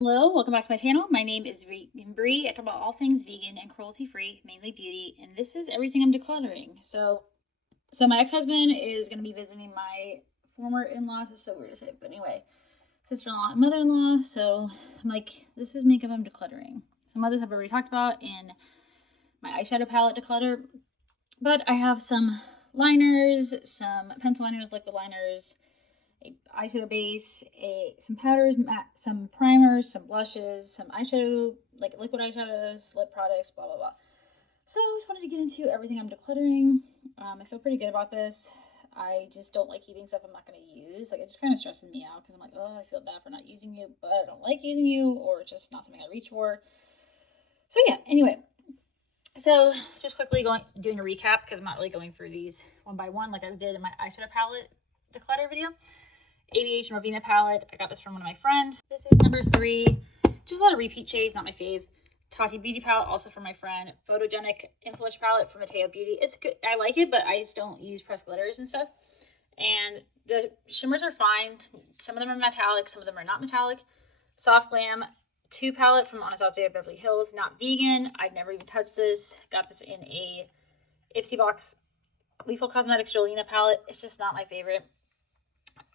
Hello, welcome back to my channel. My name is Vegan Bree. I talk about all things vegan and cruelty free, mainly beauty, and this is everything I'm decluttering. So my ex-husband is going to be visiting my former in-laws. It's so weird to say, but anyway, sister-in-law and mother-in-law. So I'm like, this is makeup I'm decluttering. Some others I've already talked about in my eyeshadow palette declutter, but I have some liners, some pencil liners, liquid liners, a eyeshadow base, some powders, some primers, some blushes, some eyeshadow, like liquid eyeshadows, lip products, blah, blah, blah. So I just wanted to get into everything I'm decluttering. I feel pretty good about this. I just don't like keeping stuff I'm not going to use. Like, it just kind of stresses me out because I'm like, oh, I feel bad for not using you, but I don't like using you, or it's just not something I reach for. So yeah, anyway. So just quickly doing a recap because I'm not really going through these one by one like I did in my eyeshadow palette declutter video. Aviation Ravina palette. I got this from one of my friends. This is number 3. Just a lot of repeat shades, not my fave. Tassie Beauty palette, also from my friend. Photogenic Influence palette from Mateo Beauty. It's good. I like it, but I just don't use pressed glitters and stuff. And the shimmers are fine. Some of them are metallic, some of them are not metallic. Soft Glam 2 palette from Anastasia Beverly Hills. Not vegan. I'd never even touched this. Got this in a Ipsy box. Lethal Cosmetics Jolena palette. It's just not my favorite.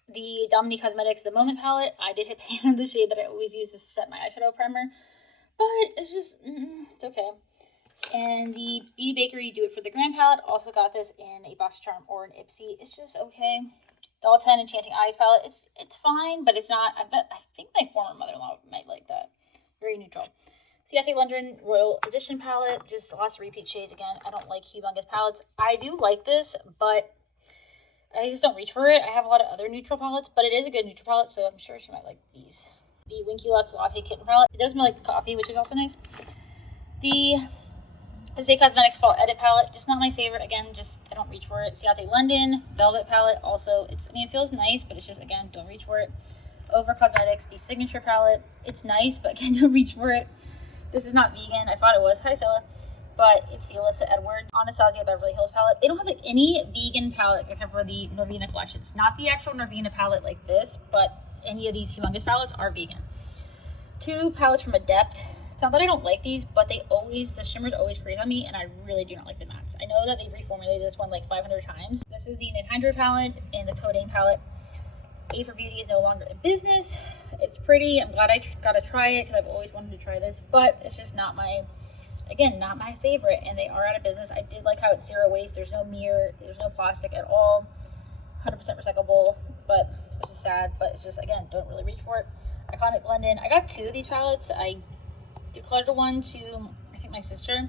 The Dominique Cosmetics The Moment palette. I did hit pan on the shade that I always use to set my eyeshadow primer, but it's just, it's okay. And the Beauty Bakery Do It For The Grand palette. Also got this in a Box Charm or an Ipsy. It's just okay. Doll 10 Enchanting Eyes palette. It's fine, but it's not. I think my former mother-in-law might like that. Very neutral. Ciate London Royal Edition palette. Just lots of repeat shades again. I don't like humongous palettes. I do like this, but I just don't reach for it. I have a lot of other neutral palettes, but it is a good neutral palette, so I'm sure she might like these. The Winky Lux Latte Kitten palette. It does smell like coffee, which is also nice. The Zay Cosmetics Fall Edit palette. Just not my favorite. Again, just I don't reach for it. Ciate London Velvet palette. Also, it feels nice, but it's just, again, don't reach for it. Over Cosmetics, the Signature palette. It's nice, but again, don't reach for it. This is not vegan. I thought it was. Hi, Stella. But it's the Alyssa Edwards Anastasia Beverly Hills palette. They don't have like any vegan palettes except for the Norvina collections. Not the actual Norvina palette like this, but any of these humongous palettes are vegan. 2 palettes from Adept. It's not that I don't like these, but the shimmers always craze on me, and I really do not like the mattes. I know that they've reformulated this one like 500 times. This is the 900 palette and the Codain palette. A for Beauty is no longer in business. It's pretty. I'm glad I got to try it because I've always wanted to try this, but it's just not my favorite, and they are out of business. I did like how it's zero waste. There's no mirror, there's no plastic at all, 100% recyclable, but which is sad, but it's just, again, don't really reach for it. Iconic London. I got 2 of these palettes. I decluttered one to, I think, my sister.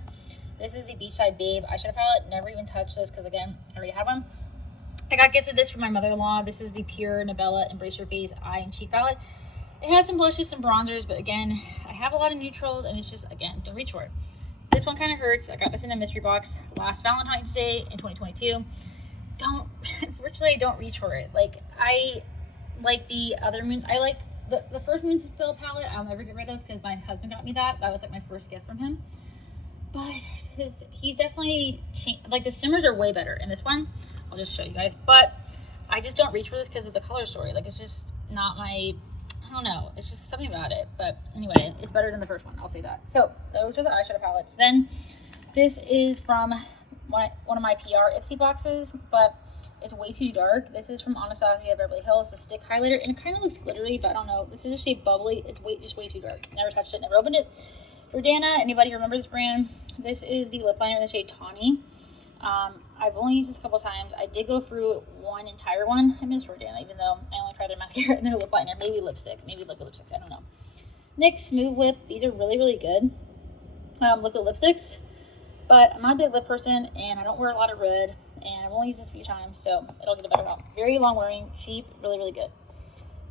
This is the Beachside Babe eyeshadow palette. Never even touched this because, again, I already have one. I got gifted this from my mother-in-law. This is the Pure Nabella Embrace Your Face Eye and Cheek palette. It has some blushes, some bronzers, but again, I have a lot of neutrals, and it's just, again, don't reach for it. This one kind of hurts. I got this in a mystery box last Valentine's Day in 2022. Unfortunately, don't reach for it. Like, I like the other I like the first Moonspill palette. I'll never get rid of because my husband got me that. That was like my first gift from him. But he's definitely changed. Like, the shimmers are way better in this one. I'll just show you guys. But I just don't reach for this because of the color story. Like, it's just not my, I don't know. It's just something about it. But anyway, it's better than the first one. I'll say that. So those are the eyeshadow palettes. Then this is from one of my PR Ipsy boxes, but it's way too dark. This is from Anastasia Beverly Hills, the stick highlighter, and it kind of looks glittery, but I don't know. This is a shade Bubbly. It's just way too dark. Never touched it, never opened it. Jordana, anybody remember this brand? This is the lip liner in the shade Tawny. I've only used this a couple times. I did go through one entire one. I miss Jordana, even though I only tried their mascara and their lip liner. Maybe lipstick. Maybe liquid lipsticks. I don't know. NYX Smooth Lip. These are really, really good. Liquid lipsticks. But I'm not a big lip person, and I don't wear a lot of red. And I've only used this a few times, so it'll get a better help. Very long wearing, cheap, really, really good.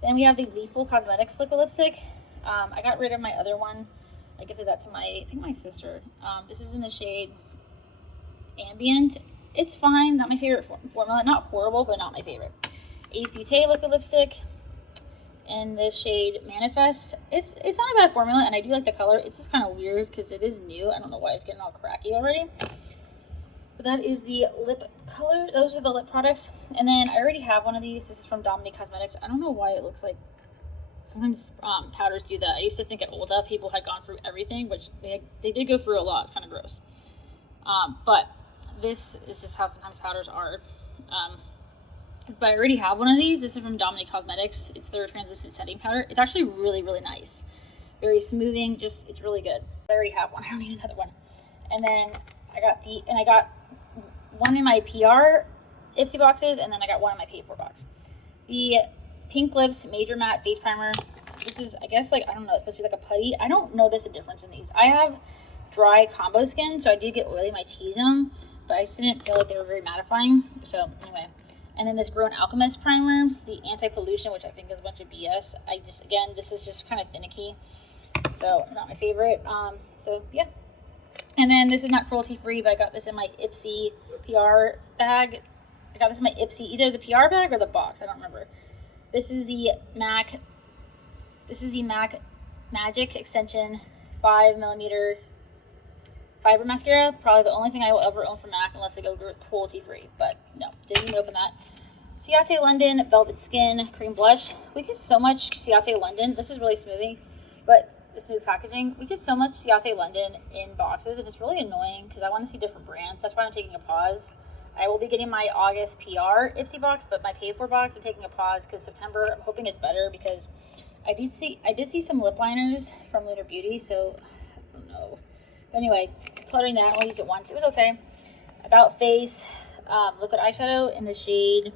Then we have the Lethal Cosmetics liquid lipstick. I got rid of my other one. I gifted that to I think my sister. This is in the shade Ambient. It's fine, not my favorite formula. Not horrible, but not my favorite. Ace Beauté liquid lipstick in the shade Manifest. It's not a bad formula, and I do like the color. It's just kind of weird because it is new. I don't know why it's getting all cracky already. But that is the lip color. Those are the lip products. And then I already have one of these. This is from Dominique Cosmetics. I don't know why it looks like Sometimes powders do that. I used to think at Ulta people had gone through everything, which they did go through a lot. It's kind of gross. But this is just how sometimes powders are. But I already have one of these. This is from Dominique Cosmetics. It's their translucent setting powder. It's actually really, really nice. Very smoothing. Just, it's really good. I already have one. I don't need another one. And then I got one in my PR Ipsy boxes, and then I got one in my paid for box. The Pink Lips Major Matte Face Primer. This is, I guess, like, I don't know, it's supposed to be like a putty. I don't notice a difference in these. I have dry combo skin, so I do get oily in my T-zone, but I just didn't feel like they were very mattifying. So anyway, and then this Grown Alchemist primer, the anti-pollution, which I think is a bunch of BS. Again, this is just kind of finicky, so not my favorite. So yeah. And then this is not cruelty free, but I got this in my Ipsy PR bag. I got this in my Ipsy, either the PR bag or the box, I don't remember. This is the MAC Magic Extension 5mm fiber mascara. Probably the only thing I will ever own from MAC unless they go cruelty free. But no, didn't even open that. Ciate London Velvet Skin Cream Blush. We get so much Ciate London. This is really smoothing, but the smooth packaging. We get so much Ciate London in boxes, and it's really annoying because I want to see different brands. That's why I'm taking a pause. I will be getting my August PR Ipsy box, but my paid for box, I'm taking a pause because September, I'm hoping it's better because I did see some lip liners from Lunar Beauty, so I don't know. But anyway, decluttering that, I only used it once. It was okay. About Face liquid eyeshadow in the shade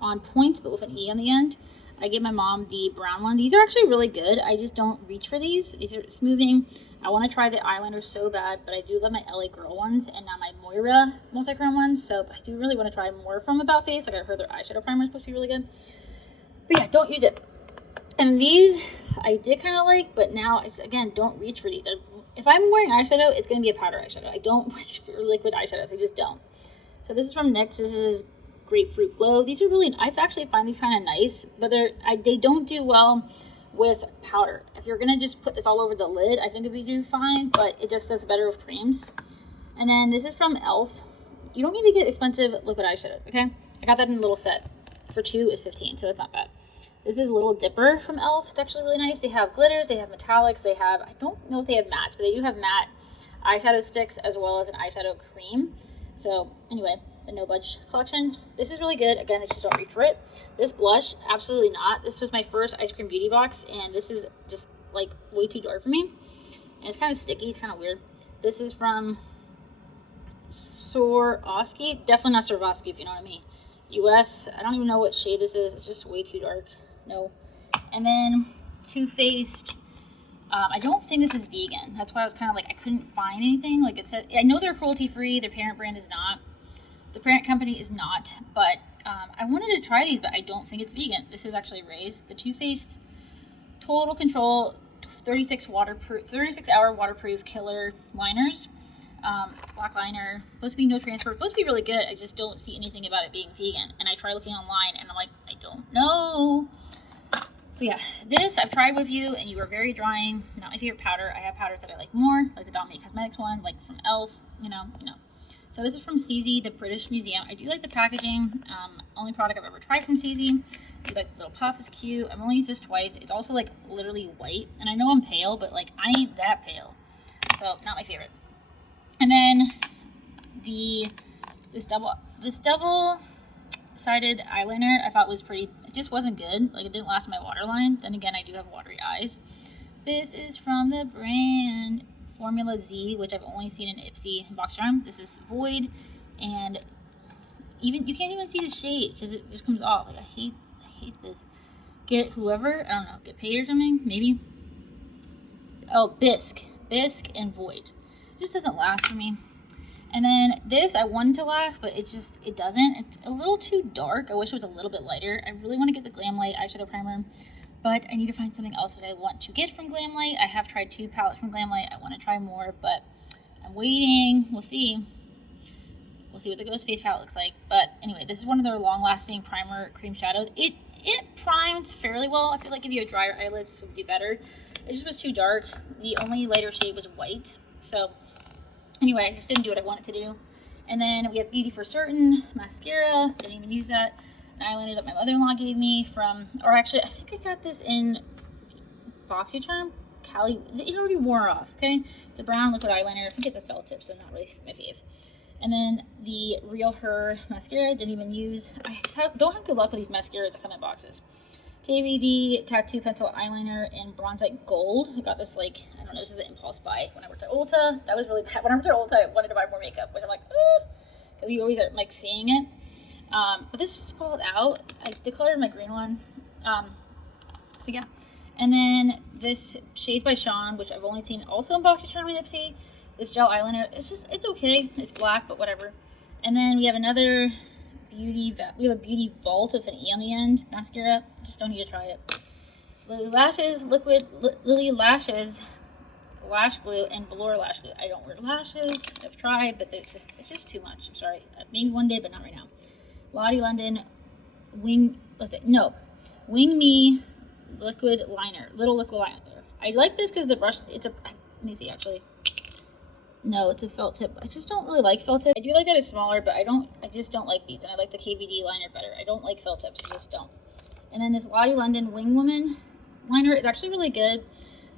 On Point, but with an E on the end. I gave my mom the brown one. These are actually really good. I just don't reach for these. These are smoothing. I want to try the eyeliner so bad, but I do love my LA Girl ones and now my Moira multi-chrome ones. So I do really want to try more from About Face. Like I heard their eyeshadow primer is supposed to be really good. But yeah, don't use it. And these I did kind of like, but now it's, again, don't reach for these. If I'm wearing eyeshadow, it's going to be a powder eyeshadow. I don't reach for liquid eyeshadows. I just don't. So this is from NYX. This is Grapefruit Glow. These are really, I actually find these kind of nice, but they don't do well with powder. If you're gonna just put this all over the lid, I think it would do fine, but it just does better with creams. And then this is from e.l.f. You don't need to get expensive liquid eyeshadows, okay? I got that in a little set. For 2 is $15, so that's not bad. This is Little Dipper from e.l.f. It's actually really nice. They have glitters, they have metallics, they have, I don't know if they have mattes, but they do have matte eyeshadow sticks as well as an eyeshadow cream. So anyway, the No Budge collection. This is really good. Again, it's just don't reach for it. This blush, absolutely not. This was my first Ice Cream Beauty box, and this is just like way too dark for me. And it's kind of sticky. It's kind of weird. This is from Swarovski. Definitely not Swarovski, if you know what I mean. US. I don't even know what shade this is. It's just way too dark. No. And then Too Faced. I don't think this is vegan. That's why I was kind of like, I couldn't find anything. Like it said, I know they're cruelty free. Their parent brand is not. The parent company is not, but I wanted to try these, but I don't think it's vegan. This is actually raised. The Too Faced Total Control 36-hour waterproof killer liners. Black liner. Supposed to be no transfer. Supposed to be really good. I just don't see anything about it being vegan. And I try looking online, and I'm like, I don't know. So yeah, this I've tried with you, and you were very drying. Not my favorite powder. I have powders that I like more, like the Dominique Cosmetics one, like from e.l.f. You know. So this is from CZ, the British Museum. I do like the packaging. Only product I've ever tried from CZ. I do like the little puff is cute. I've only used this twice. It's also like literally white. And I know I'm pale, but like I ain't that pale. So not my favorite. And then this double-sided eyeliner I thought was pretty. It just wasn't good. Like it didn't last my waterline. Then again, I do have watery eyes. This is from the brand Formula Z, which I've only seen in Ipsy box charm. This is Void, and even you can't even see the shade because it just comes off. Like I hate this. Get whoever, I don't know, get paid or something, maybe. Oh, Bisque and Void. It just doesn't last for me. And then this I wanted to last, but it doesn't. It's a little too dark. I wish it was a little bit lighter. I really want to get the Glam Light eyeshadow primer, but I need to find something else that I want to get from Glam Light. I have tried 2 palettes from Glam Light. I want to try more, but I'm waiting. We'll see. We'll see what the Ghost Face palette looks like. But anyway, this is one of their long-lasting primer cream shadows. It primes fairly well. I feel like if you had drier eyelids, this would be better. It just was too dark. The only lighter shade was white. So anyway, I just didn't do what I wanted to do. And then we have Beauty for Certain mascara. Didn't even use that. an eyeliner that my mother-in-law gave me from, or actually, I think I got this in BoxyCharm. Cali, it already wore off, okay? It's a brown liquid eyeliner. I think it's a felt tip, so not really my fave. And then the Real Her mascara, didn't even use. I just don't have good luck with these mascaras that come in boxes. KVD tattoo pencil eyeliner in Bronzite Gold. I got this, like, I don't know, this is an impulse buy when I worked at Ulta. That was really bad. When I worked at Ulta, I wanted to buy more makeup, which I'm like, because you always are, like, seeing it. But this just fallen out. I decluttered my green one. So yeah. And then this Shades by Sean, which I've only seen also in BoxyCharm and Ipsy. This gel eyeliner, it's okay. It's black, but whatever. And then we have another beauty vault with an E on the end mascara. Just don't need to try it. Lily Lashes Lily Lashes lash glue and velour lash glue. I don't wear lashes. I've tried, but it's just too much. I'm sorry. Maybe one day, but not right now. Lottie London Wing Me liquid liner, little liquid liner. I like this because the brush. Let me see actually. No, it's a felt tip. I just don't really like felt tip. I do like that it's smaller, but I just don't like these, and I like the KVD liner better. I don't like felt tips, I just don't. And then this Lottie London Wing Woman liner is actually really good,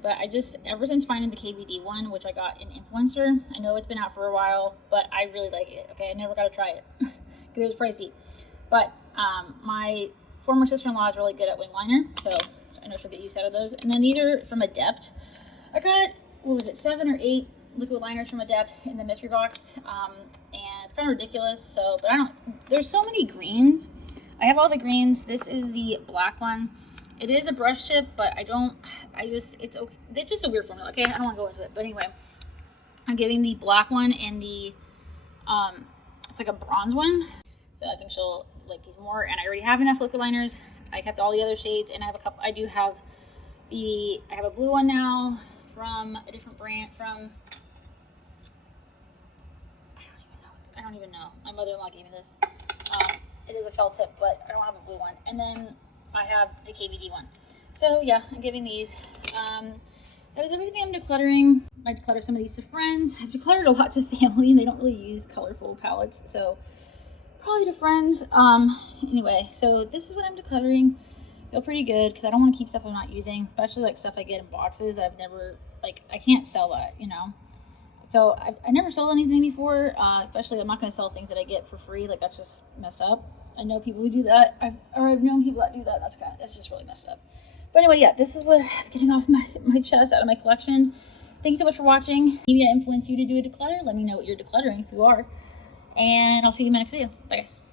but ever since finding the KVD one, which I got in Influencer, I know it's been out for a while, but I really like it. Okay, I never got to try it because it was pricey. But my former sister-in-law is really good at wing liner, so I know she'll get use out of those. And then these are from Adept. I got, 7 or 8 liquid liners from Adept in the mystery box, and it's kind of ridiculous. So, but there's so many greens. I have all the greens. This is the black one. It is a brush tip, but it's okay. It's just a weird formula. Okay, I don't want to go into it, but anyway, I'm giving the black one and the it's like a bronze one. So I think she'll like these more, and I already have enough liquid liners. I kept all the other shades, and I have a couple. I have a blue one now from a different brand from. I don't even know. My mother-in-law gave me this. It is a felt tip, but I don't have a blue one. And then I have the KVD one. So yeah, I'm giving these. That is everything I'm decluttering. I declutter some of these to friends. I've decluttered a lot to family, and they don't really use colorful palettes, so probably to friends. Anyway, so this is what I'm decluttering. Feel pretty good because I don't want to keep stuff I'm not using, especially like stuff I get in boxes that I've never, like, I can't sell that, you know. So I never sold anything before, especially I'm not going to sell things that I get for free. Like, that's just messed up. I know people who do that. I've known people that do that. That's just really messed up. But anyway, yeah, this is what I'm getting off my chest out of my collection. Thank you so much for watching. Maybe I influence you to do a declutter. Let me know what you're decluttering if you are. And I'll see you in my next video. Bye, guys.